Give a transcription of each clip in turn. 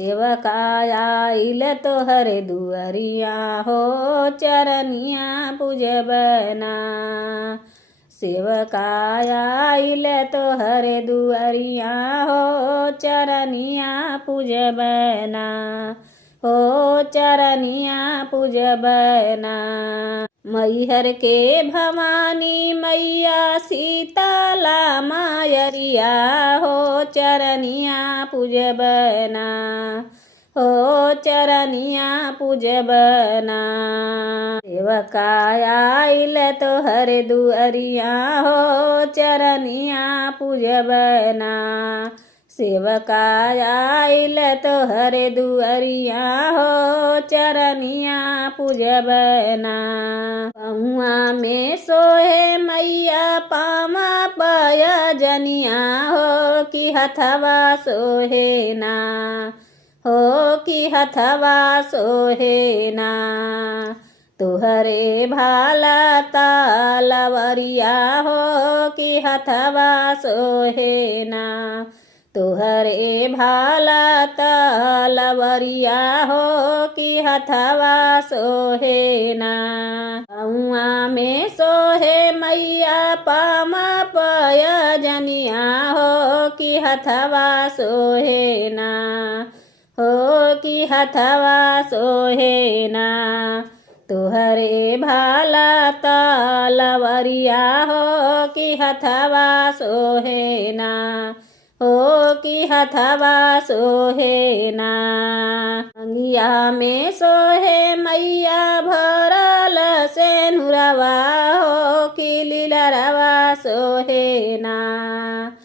सेवकाया आइल तोहरे दुअरिया हो चरनिया पूजबना। सेवकाया आइल तोहरे दुअरिया हो चरनिया पूजबना। हो चरनिया पूजबना। मैहर के भवानी मैया सीताला मायरिया हो चरनिया पूजबना। हो चरनिया पूजबना। सेवकाया आइल तोहरे दुअरिया हो चरनिया पूजबना। सेवकाया आइल तोहरे दुअरिया हो चरनिया पूजबना। पहुआ में सोहे मैया पामा पयजनिया हो कि हथवा सोहे ना। हो कि हथवा सोहे ना। तुहरे भाला तालवरिया हो कि हथवा सोहे ना। तुहरे भाला तालवरिया हो कि हथवा सोहे ना। पहुआ में सोहे मैया पामा पयजनिया हो कि हथवा सोहे ना। हो कि हथवा सोहे ना। तुहरे भाला तालवरिया हो कि हथवा सोहे ना। हो कि हथवा सोहे ना। अंगिया में सोहे मैया भरल सेनुरवा हो कि लीलरवा सोहे ना।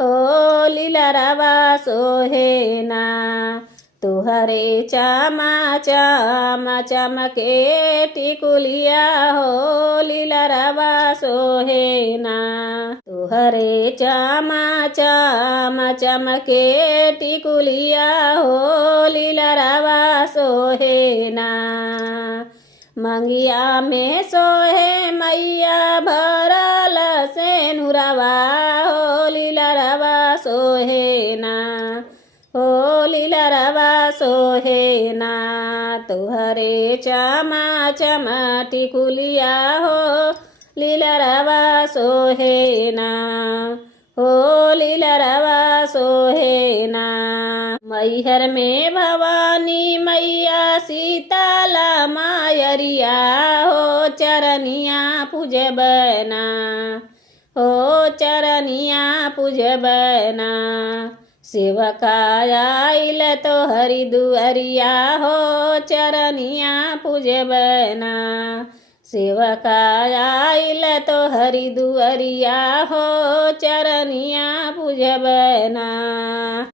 हो लीलरवा सोहे ना। तुहरे चामा चामा चमके टिकुलिया हो लीलरवा सोहे ना। तुहरे चामा चामा चमके टिकुलिया हो लीलरवा सोहे ना। मंगिया में सोहे मैया भरल सेनुरवा हो लीलरवा सोहे ना। हो लीलरवा सोहे ना। तुहरे चामा चमा टिकुलिया हो लीलरवा सोहे ना। हो लीलरवा सोहे ना। मैहर में भवानी मैया सीताला मायरिया हो चरनिया पूजबना। हो चरनिया पूजबना। सेवकाया आइल तोहरी दुअरिया हो चरनिया पूजबना। सेवकाया आइल तोहरी दुअरिया हो चरनिया पूजबना।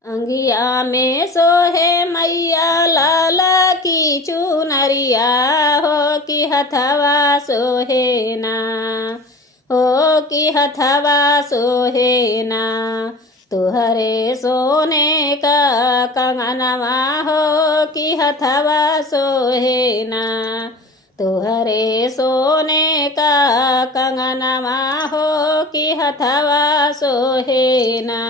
अंगिया में सोहे मैया लाला की चुनरिया हो कि हथवा सोहे ना। हो कि हथवा सोहे ना। तुहरे सोने का कंगनवा हो कि हथवा सोहे ना। तुहरे सोने का कंगनवा हो कि हथवा सोहे ना।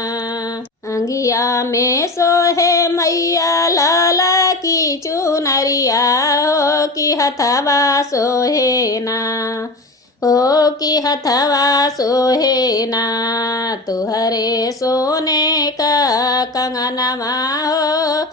अंगिया में सोहे मैया लाला की चुनरिया हो कि हथवा सोहे ना। हो कि हथवा सोहे ना। तुहरे सोने का कंगनवा हो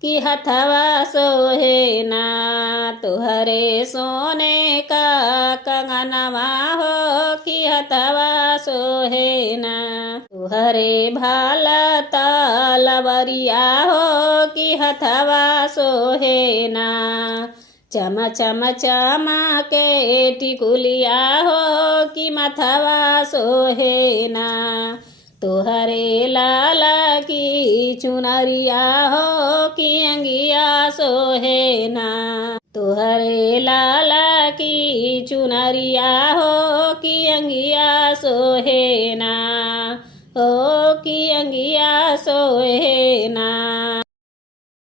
कि हथवा सोहे ना। तुहरे सोने का कंगनवा हो कि हथवा सोहे ना। तुहरे भाला तालवरिया हो कि हथवा सोहे ना। चम चम चमा के टिकुलिया हो कि मथवा सोहे ना। तुहरे लाला की चुनरिया हो कि अंगिया सोहे ना। तुहरे लाला की चुनरिया हो कि अंगिया सोहे ना। हो कि अंगिया सोहे ना।